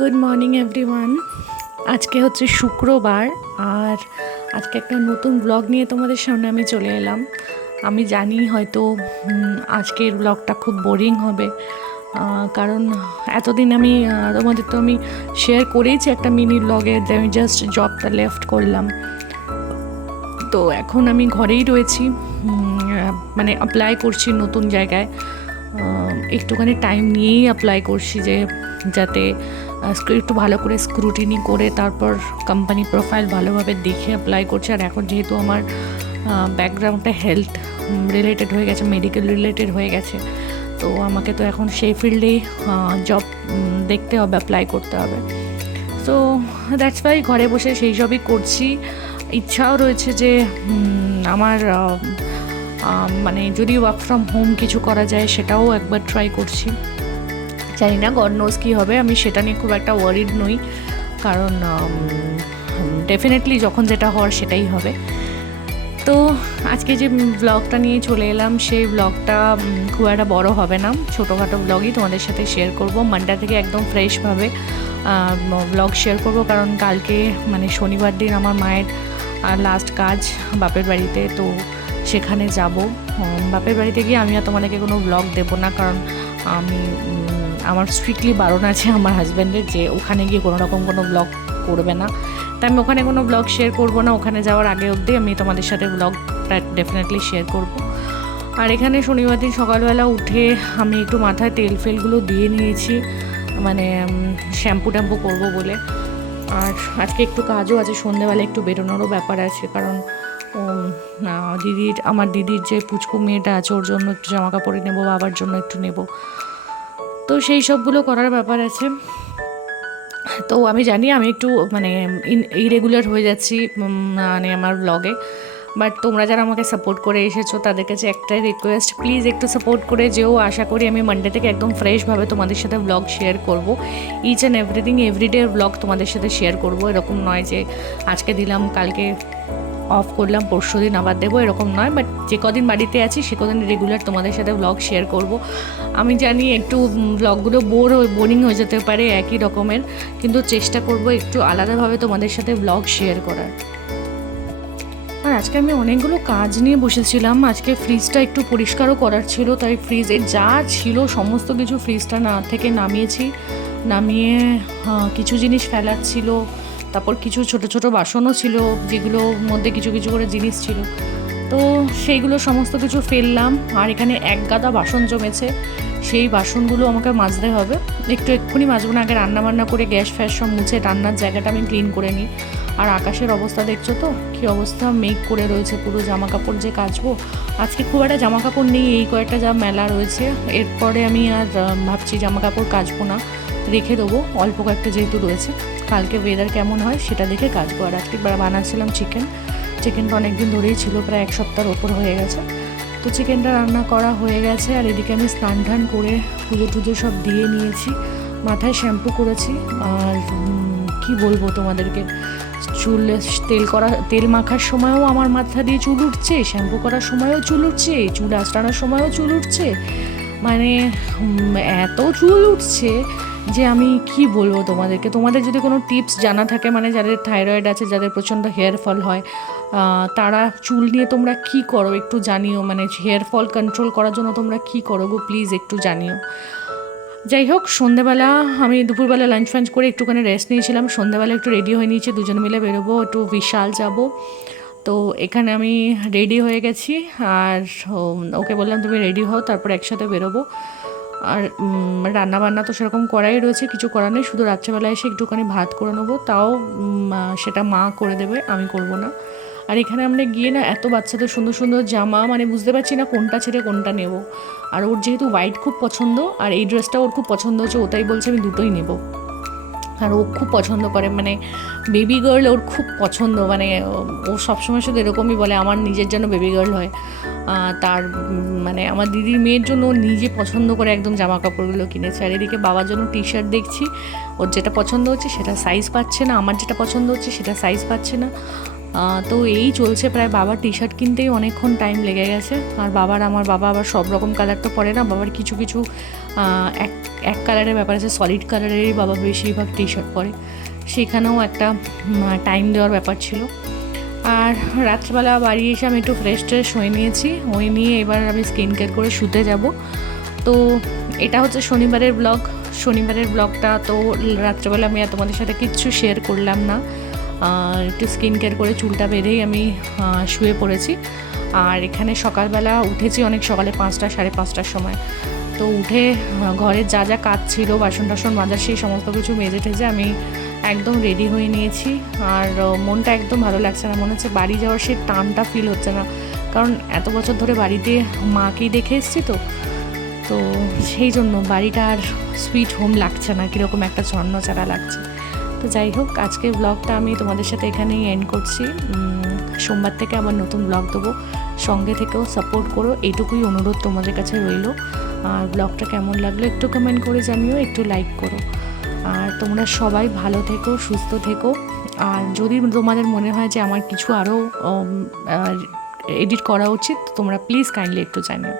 Good morning everyone. আজকে হচ্ছে শুক্রবার আর আজকে একটা নতুন ব্লগ নিয়ে তোমাদের সামনে আমি চলে এলাম। আমি জানি হয়তো আজকের ব্লগটা খুব বোরিং হবে, কারণ এতদিন আমি তোমাদের তো আমি শেয়ার করেইছি একটা মিনি ব্লগে, আমি জাস্ট জবটা লেফট করলাম। তো এখন আমি ঘরেই রয়েছি, মানে অ্যাপ্লাই করছি নতুন জায়গায়। একটুখানি টাইম নিয়েই অ্যাপ্লাই করছি যে যাতে একটু ভালো করে স্ক্রুটিনি করে তারপর কোম্পানি প্রোফাইল ভালোভাবে দেখে অ্যাপ্লাই করছি। আর এখন যেহেতু আমার ব্যাকগ্রাউন্ডটা হেলথ রিলেটেড হয়ে গেছে, মেডিকেল রিলেটেড হয়ে গেছে, তো আমাকে তো এখন সেই ফিল্ডেই জব দেখতে হবে, অ্যাপ্লাই করতে হবে। সো দ্যাটস ওয়াই ঘরে বসে সেই সবই করছি। ইচ্ছাও রয়েছে যে আমার মানে যদি ওয়ার্ক ফ্রম হোম কিছু করা যায় সেটাও একবার ট্রাই করছি। জানি না গড নোজ কী হবে, আমি সেটা নিয়ে খুব একটা ওয়ারিড নই, কারণ ডেফিনেটলি যখন যেটা হওয়ার সেটাই হবে। তো আজকে যে ব্লগটা নিয়ে চলে এলাম সেই ব্লগটা খুব একটা বড় হবে না, ছোটোখাটো ব্লগই তোমাদের সাথে শেয়ার করব। মানডে থেকে একদম ফ্রেশভাবে ব্লগ শেয়ার করব, কারণ কালকে মানে শনিবার দিন আমার মায়ের লাস্ট কাজ বাপের বাড়িতে, তো সেখানে যাব। বাপের বাড়িতে গিয়ে আমি আর তোমাদেরকে কোনো ব্লগ দেবো না, কারণ আমার স্ট্রিক্টলি বারণ আছে আমার হাজব্যান্ডের যে ওখানে গিয়ে কোনো রকম কোনো ব্লগ করবে না। তাই আমি ওখানে কোনো ব্লগ শেয়ার করব না। ওখানে যাওয়ার আগে অবধি আমি তোমাদের সাথে ব্লগটা ডেফিনেটলি শেয়ার করব। আর এখানে শনিবার দিন সকালবেলা উঠে আমি একটু মাথায় তেল ফেলগুলো দিয়ে নিয়েছি, মানে শ্যাম্পু ট্যাম্পু করবো বলে। আর আজকে একটু কাজও আছে, সন্ধ্যেবেলা একটু বেরোনোরও ব্যাপার আছে, কারণ আমার দিদির যে পুচকু মেয়েটা আছে ওর জন্য একটু জামা কাপড় নেবো, বাবার জন্য একটু নেব, তো সেই সবগুলো করার ব্যাপার আছে। তো আমি জানি আমি একটু মানে ইরেগুলার হয়ে যাচ্ছি মানে আমার ব্লগে, বাট তোমরা যারা আমাকে সাপোর্ট করে এসেছো তাদের কাছে একটাই রিকোয়েস্ট, প্লিজ একটু সাপোর্ট করে যেও। আশা করি আমি মানডে থেকে একদম ফ্রেশভাবে তোমাদের সাথে ব্লগ শেয়ার করব। Each and everything everyday blog তোমাদের সাথে শেয়ার করব। এরকম নয় যে আজকে দিলাম কালকে অফ করলাম পরশু দিন আবার দেবো, এরকম নয়। বাট যে কদিন বাড়িতে আছি সে কদিন রেগুলার তোমাদের সাথে ব্লগ শেয়ার করব। আমি জানি একটু ব্লগগুলো বোরিং হয়ে যেতে পারে একই রকমের, কিন্তু চেষ্টা করব একটু আলাদাভাবে তোমাদের সাথে ব্লগ শেয়ার করার। আর আজকে আমি অনেকগুলো কাজ নিয়ে বসেছিলাম। আজকে ফ্রিজটা একটু পরিষ্কারও করার ছিল, তাই ফ্রিজে যা ছিল সমস্ত কিছু ফ্রিজটা থেকে নামিয়েছি। নামিয়ে কিছু জিনিস ফেলার ছিল, তারপর কিছু ছোট ছোট বাসনও ছিল যেগুলোর মধ্যে কিছু কিছু করে জিনিস ছিল, তো সেইগুলো সমস্ত কিছু ফেললাম। আর এখানে এক গাদা বাসন জমেছে, সেই বাসনগুলো আমাকে মাজতে হবে। এক্ষুনি মাজবো না, আগে রান্নাবান্না করে গ্যাস ফ্যাস সব মুছে রান্নার জায়গাটা আমি ক্লিন করে নিই। আর আকাশের অবস্থা দেখছো তো কী অবস্থা, মেঘ করে রয়েছে পুরো। জামা কাপড় যে কাচবো, আজকে খুব একটা জামা কাপড় নেই, এই কয়েকটা যা মেলা রয়েছে। এরপরে আমি আর ভাবছি জামা কাপড় কাচবো না, রেখে দেবো অল্প কয়েকটা যেহেতু রয়েছে। কালকে ওয়েদার কেমন হয় সেটা দেখে কাচবো। আর আজকে বানাচ্ছিলাম চিকেনটা অনেক দিন ধরেই ছিল, প্রায় এক সপ্তাহের ওপর হয়ে গেছে। তো চিকেনটা রান্না করা হয়ে গেছে। আর এদিকে আমি স্নান টান করে পুজো টুজো সব দিয়ে নিয়েছি, মাথায় শ্যাম্পু করেছি। আর কি বলবো তোমাদেরকে, চুলে তেল মাখার সময়ও আমার মাথা দিয়ে চুল উঠছে, শ্যাম্পু করার সময়ও চুল উঠছে, চুল আঁচড়ানোর সময়ও চুল উঠছে, মানে এত চুল উঠছে যে আমি কি বলবো তোমাদেরকে। তোমাদের যদি কোনো টিপস জানা থাকে, মানে যাদের থাইরয়েড আছে, যাদের প্রচণ্ড হেয়ার ফল হয়, তারা চুল নিয়ে তোমরা কি করো একটু জানিও, মানে হেয়ার ফল কন্ট্রোল করার জন্য তোমরা কি করো গো, প্লিজ একটু জানিও। যাই হোক, সন্ধ্যেবেলা আমি দুপুরবেলা লাঞ্চ ফাঞ্চ করে একটুখানি রেস্ট নিয়েছিলাম। সন্ধ্যেবেলা একটু রেডি হয়ে নিয়েছি, দুজনে মিলে বেরোবো, একটু বিশাল যাব। তো এখানে আমি রেডি হয়ে গেছি, আর ওকে বললাম তুমি রেডি হও, তারপর একসাথে বেরোবো। আর রান্নাবান্না তো সেরকম করাই রয়েছে, কিছু করার নেই, শুধু রাত্রেবেলা এসে একটুখানি ভাত করে নেবো, তাও সেটা মা করে দেবে, আমি করব না। আর এখানে আমরা গিয়ে না এত বাচ্চাদের সুন্দর সুন্দর জামা, মানে বুঝতে পারছি না কোনটা ছেড়ে কোনটা নেব। আর ওর যেহেতু হোয়াইট খুব পছন্দ, আর এই ড্রেসটা ওর খুব পছন্দ হচ্ছে, ওটাই বলছে আমি দুটোই নেব। আর ও খুব পছন্দ করে, মানে বেবি গার্ল ওর খুব পছন্দ, মানে ও সবসময় শুধু এরকমই বলে আমার নিজের জন্য বেবি গার্ল হয়। তার মানে আমার দিদির মেয়ের জন্য ও নিজে পছন্দ করে একদম জামা কাপড়গুলো কিনেছে। আর এদিকে বাবার জন্য টি শার্ট দেখছি, ওর যেটা পছন্দ হচ্ছে সেটা সাইজ পাচ্ছে না, আমার যেটা পছন্দ হচ্ছে সেটা সাইজ পাচ্ছে না। তো এই চলছে প্রায়। বাবার টি শার্ট কিনতেই অনেকক্ষণ টাইম লেগে গেছে। আর আমার বাবা আবার সব রকম কালার তো পরে না, বাবার কিছু কিছু এক এক কালারের ব্যাপার আছে, সলিড কালারেরই বাবা বেশিরভাগ টি শার্ট পরে, সেখানেও একটা টাইম দেওয়ার ব্যাপার ছিল। আর রাত্রেবেলা বাড়ি এসে আমি একটু ফ্রেশ ট্রেশ হয়ে নিয়েছি, হয়ে নিয়ে এবার আমি স্কিন কেয়ার করে শুতে যাব। তো এটা হচ্ছে শনিবারের ব্লগটা। তো রাত্রেবেলা আমি আর তোমাদের সাথে কিচ্ছু শেয়ার করলাম না, একটু স্কিন কেয়ার করে চুলটা বেঁধেই আমি শুয়ে পড়েছি। আর এখানে সকালবেলা উঠেছি অনেক সকালে, 5টা 5:30টার সময়। তো উঠে ঘরের যা যা কাজ ছিল, বাসন টাসন মাজার, সেই সমস্ত কিছু মেজে ঠেজে আমি একদম রেডি হয়ে নিয়েছি। আর মনটা একদম ভালো লাগছে না, মনে হচ্ছে বাড়ি যাওয়ার সেই টানটা ফিল হচ্ছে না, কারণ এত বছর ধরে বাড়িতে মাকেই দেখে এসেছি। তো সেই জন্য বাড়িটা আর সুইট হোম লাগছে না, কীরকম একটা ছন্নছাড়া লাগছে। তো যাই হোক, আজকের ব্লগটা আমি তোমাদের সাথে এখানেই এন্ড করছি। সোমবার থেকে আবার নতুন ব্লগ দেবো, সঙ্গে থেকেও সাপোর্ট করো, এইটুকুই অনুরোধ তোমাদের কাছে রইল। আর ব্লগটা কেমন লাগলো একটু কমেন্ট করে জানিও, একটু লাইক করো। আর তোমরা সবাই ভালো থেকো, সুস্থ থেকো। আর যদি তোমাদের মনে হয় যে আমার কিছু আরও এডিট করা উচিত, তোমরা প্লিজ কাইন্ডলি একটু জানিও।